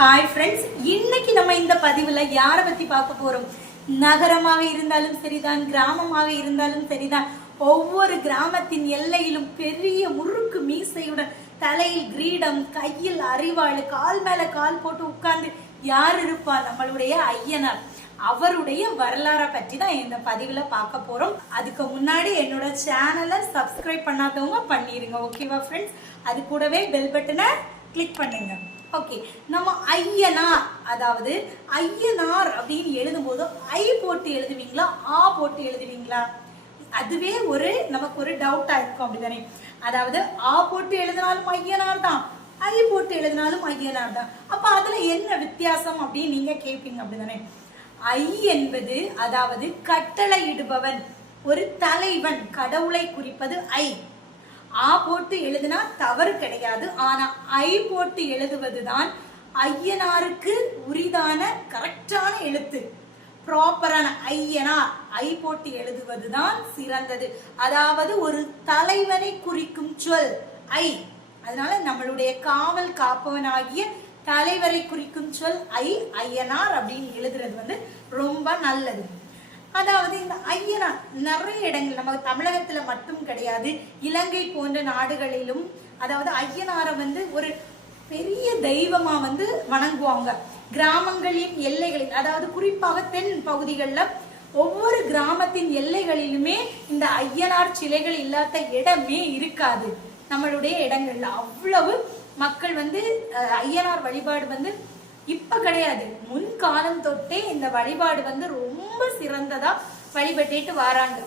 Hi friends இன்னைக்கு நம்ம இந்த பதிவில் யாரை பற்றி பார்க்க போகிறோம் நகரமாக இருந்தாலும் சரிதான் கிராமமாக இருந்தாலும் சரிதான். ஒவ்வொரு கிராமத்தின் எல்லையிலும் பெரிய முறுக்கு மீசையுடன் தலையில் கிரீடம் கையில் அரிவாள் கால் மேலே கால் போட்டு உட்கார்ந்து யார் இருப்பா? நம்மளுடைய ஐயனார். அவருடைய வரலாறை பற்றி தான் இந்த பதிவில் பார்க்க போகிறோம் அதுக்கு முன்னாடி என்னோட சேனலை சப்ஸ்கிரைப் பண்ணாதவங்க பண்ணிடுங்க ஓகேவா ஃப்ரெண்ட்ஸ் அது கூடவே பெல் பட்டனை கிளிக் பண்ணுங்கள் ஓகே நம்ம ஐயனார் அதாவது ஐயனார் அப்படின்னு எழுதும்போது ஐ போட்டு எழுதுவீங்களா ஆ போட்டு எழுதுவீங்களா? அதுவே ஒரு நமக்கு ஒரு டவுட்டா இருக்கும் அப்படிதானே அதாவது ஆ போட்டு எழுதினாலும் ஐயனார் தான் ஐ போட்டு எழுதினாலும் ஐயனார் தான். அப்ப அதுல என்ன வித்தியாசம் அப்படின்னு நீங்க கேட்பீங்க அப்படிதானே ஐ என்பது அதாவது கட்டளையிடுபவன் ஒரு தலைவன் கடவுளை குறிப்பது ஐ. ஆ போட்டு எழுதுனா தவறு கிடையாது. ஆனா ஐ போட்டு எழுதுவதுதான் ஐயனாருக்கு உரிதான கரெக்டான எழுத்து. ப்ராப்பரான ஐயனார் ஐ போட்டு எழுதுவதுதான் சிறந்தது. அதாவது ஒரு தலைவனை குறிக்கும் சொல் ஐ. அதனால நம்மளுடைய காவல் காப்பவனாகிய தலைவரை குறிக்கும் சொல் ஐ ஐயனார் அப்படின்னு எழுதுறது வந்து ரொம்ப நல்லது. அதாவது இந்த ஐயனார் நிறைய இடங்கள் நம்ம தமிழகத்துல மட்டும் கிடையாது இலங்கை போன்ற நாடுகளிலும் அதாவது ஐயனாரை வந்து ஒரு பெரிய தெய்வமா வந்து வணங்குவாங்க. கிராமங்களின் எல்லைகளில் அதாவது குறிப்பாக தென் பகுதிகளில் ஒவ்வொரு கிராமத்தின் எல்லைகளிலுமே இந்த ஐயனார் சிலைகள் இல்லாத இடமே இருக்காது. நம்மளுடைய இடங்கள்ல அவ்வளவு மக்கள் வந்து ஐயனார் வழிபாடு வந்து இப்ப கிடையாது. முன்காலம் தொட்டே இந்த வழிபாடு வந்து ரொம்ப சிறந்ததா வழிபட்டுட்டு வராங்க.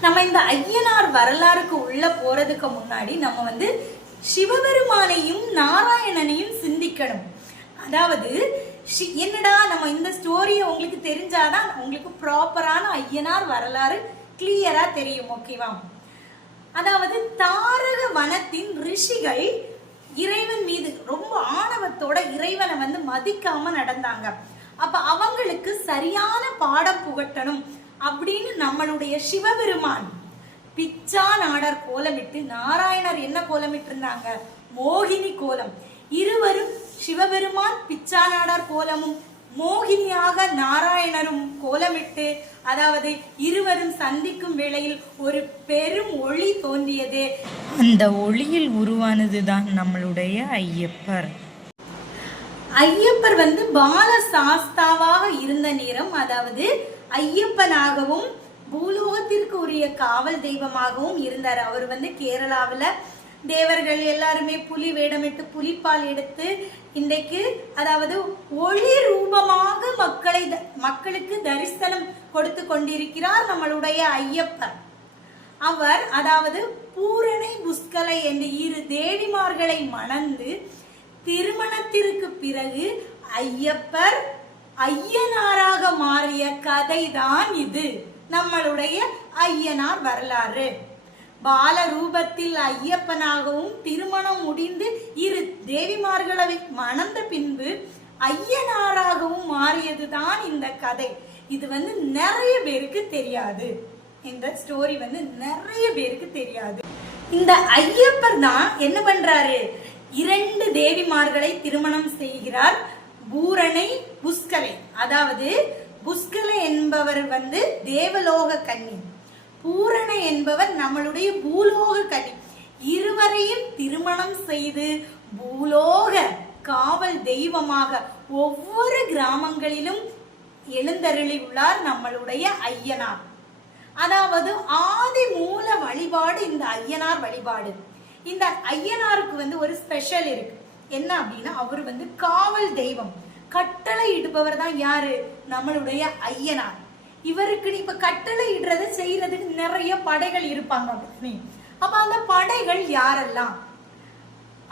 நம்ம இந்த ஐயனார் வரலாறுக்கு உள்ள போறதுக்கு முன்னாடி நம்ம வந்து சிவபெருமானையும் நாராயணனையும் சிந்திக்கணும். அதாவது ஷி- என்னடா நம்ம இந்த ஸ்டோரியை உங்களுக்கு தெரிஞ்சாதான் உங்களுக்கு ப்ராப்பரான ஐயனார் வரலாறு கிளியரா தெரியும் ஓகேவா அதாவது தாரக வனத்தின் ரிஷிகள் இறைவன் மீது ரொம்ப ஆணவத்தோட இறைவனை வந்து மதிக்காம நடந்தாங்க. அப்ப அவங்களுக்கு சரியான பாடம் புகட்டணும் அப்படின்னு நம்மளுடைய சிவபெருமான் பிச்சா நாடர் கோலமிட்டு நாராயணர் என்ன கோலமிட்டு இருந்தாங்க மோகினி கோலம். இருவரும் சிவபெருமான் பிச்சாநாடார் கோலமும் மோகினியாக நாராயணரும் கோலமிட்டு அதாவது இருவரும் சந்திக்கும் வேளையில் ஒரு பெரும் ஒளி தோன்றியது. அந்த ஒளியில் உருவானதுதான் நம்மளுடைய ஐயப்பர். ஐயப்பர் வந்து பால சாஸ்தாவாக இருந்த நேரம் அதாவது ஐயப்பனாகவும் பூலோகத்திற்கு உரிய காவல் தெய்வமாகவும் இருந்தார். அவர் வந்து கேரளாவுல தேவர்கள் எல்லாருமே புலி வேடமிட்டு புலிப்பால் எடுத்து இன்றைக்கு அதாவது ஒளி ரூபமாக மக்களை த- மக்களுக்கு தரிசனம் கொடுத்து கொண்டிருக்கிறார் நம்மளுடைய ஐயப்பர். அவர் அதாவது பூரணை புஷ்கலை என்ற இரு தேவிமார்களை மணந்து திருமணத்திற்கு பிறகு ஐயப்பர் ஐயனாராக மாறிய கதைதான் இது. நம்மளுடைய ஐயனார் வரலாறு. பாலரூபத்தில் ஐயப்பனாகவும் திருமணம் முடிந்து இரு தேவிமார்களை மணந்த பின்பு ஐயனாராகவும் மாறியதுதான் இந்த கதை. இது வந்து நிறைய பேருக்கு தெரியாது. இந்த ஸ்டோரி வந்து நிறைய பேருக்கு தெரியாது. இந்த ஐயப்பர் தான் என்ன பண்றாரு? இரண்டு தேவிமார்களை திருமணம் செய்கிறார். பூரணை புஷ்கலை அதாவது புஷ்கலை என்பவர் வந்து தேவலோக கன்னி. என்பவர் நம்மளுடைய பூலோக கன்னி இருவரையும் திருமணம் செய்து பூலோக காவல் தெய்வமாக ஒவ்வொரு கிராமங்களிலும் எழுந்தருளி உள்ளார் நம்மளுடைய ஐயனார். அதாவது ஆதி மூல வழிபாடு இந்த ஐயனார் வழிபாடு. இந்த ஐயனாருக்கு வந்து ஒரு ஸ்பெஷல் இருக்கு. என்ன அப்படின்னா அவர் வந்து காவல் தெய்வம். கட்டளை இடுபவர் தான் யாரு? நம்மளுடைய ஐயனார். இவருக்கு இப்ப கட்டளை இடுறத செய்யறதுக்கு நிறைய படைகள் இருப்பாங்க அப்படின்னு. அப்ப அந்த படைகள் யாரெல்லாம்?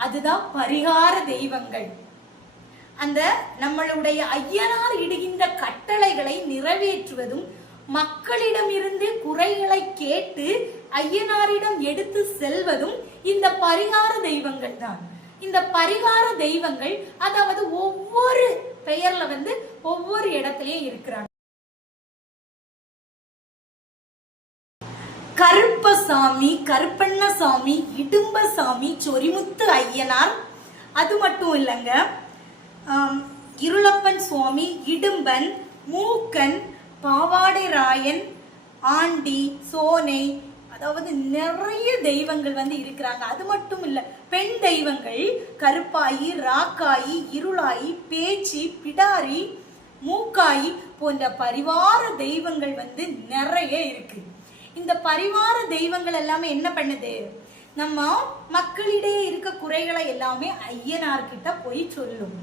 அதுதான் பரிகார தெய்வங்கள். அந்த நம்மளுடைய ஐயனார் இடுகின்ற கட்டளைகளை நிறைவேற்றுவதும் மக்களிடமிருந்து குறைகளை கேட்டு ஐயனாரிடம் எடுத்து செல்வதும் இந்த பரிகார தெய்வங்கள் தான். இந்த பரிகார தெய்வங்கள் அதாவது ஒவ்வொரு பெயர்ல வந்து ஒவ்வொரு இடத்துலயும் இருக்கிறாங்க. சாமி கருப்பண்ணசாமி இடும்பசாமி சொரிமுத்து ஐயனார். அது மட்டும் இல்லைங்க. இருளப்பன் சுவாமி இடும்பன் மூக்கன் பாவாடை ராயன் ஆண்டி சோனை அதாவது நிறைய தெய்வங்கள் வந்து இருக்கிறாங்க. அது மட்டும் இல்ல பெண் தெய்வங்கள் கருப்பாயி ராக்காயி இருளாயி பேச்சி பிடாரி மூக்காயி போன்ற பரிவார தெய்வங்கள் வந்து நிறைய இருக்கு. இந்த பரிவார தெய்வங்கள் எல்லாமே என்ன பண்ணுது? நம்ம மக்களிடையே இருக்க குறைகளை எல்லாமே ஐயனார்கிட்ட போய் சொல்லும்.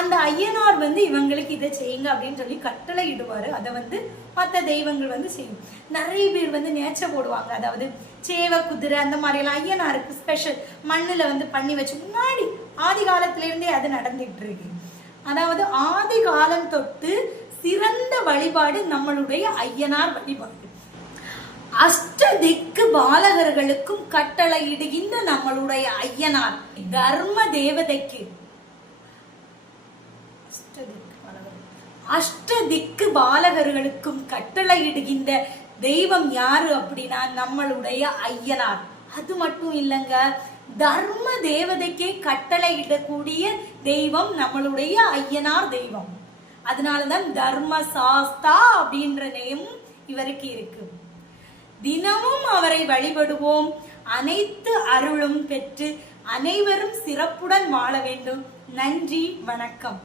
அந்த ஐயனார் வந்து இவங்களுக்கு இதை செய்யுங்க அப்படின்னு சொல்லி கட்டளை இடுவாரு அதை வந்து மற்ற தெய்வங்கள் வந்து செய்யும். நிறைய பேர் வந்து நேச்ச போடுவாங்க. அதாவது சேவை குதிரை அந்த மாதிரி எல்லாம் ஐயனாருக்கு ஸ்பெஷல் மண்ணுல வந்து பண்ணி வச்சு முன்னாடி ஆதி காலத்துலேருந்தே அது நடந்துட்டு இருக்கு. அதாவது ஆதி காலம் தொட்டு சிறந்த வழிபாடு நம்மளுடைய ஐயனார் வழிபாடு. அஷ்டதிக்கு பாலகர்களுக்கும் கட்டளையிடுகின்ற நம்மளுடைய ஐயனார் தர்ம தேவதைக்கு. அஷ்ட திக்கு அஷ்டதிக்கு பாலகர்களுக்கும் கட்டளையிடுகின்ற தெய்வம் யாரு அப்படின்னா நம்மளுடைய ஐயனார். அது மட்டும் இல்லைங்க தர்ம தேவதைக்கே கட்டளையிடக்கூடிய தெய்வம் நம்மளுடைய ஐயனார் தெய்வம். அதனாலதான் தர்ம சாஸ்தா அப்படின்ற நேம் இவருக்கு இருக்கு. தினமும் அவரை வழிபடுவோம். அனைத்து அருளும் பெற்று அனைவரும் சிறப்புடன் வாழ வேண்டும். நன்றி வணக்கம்.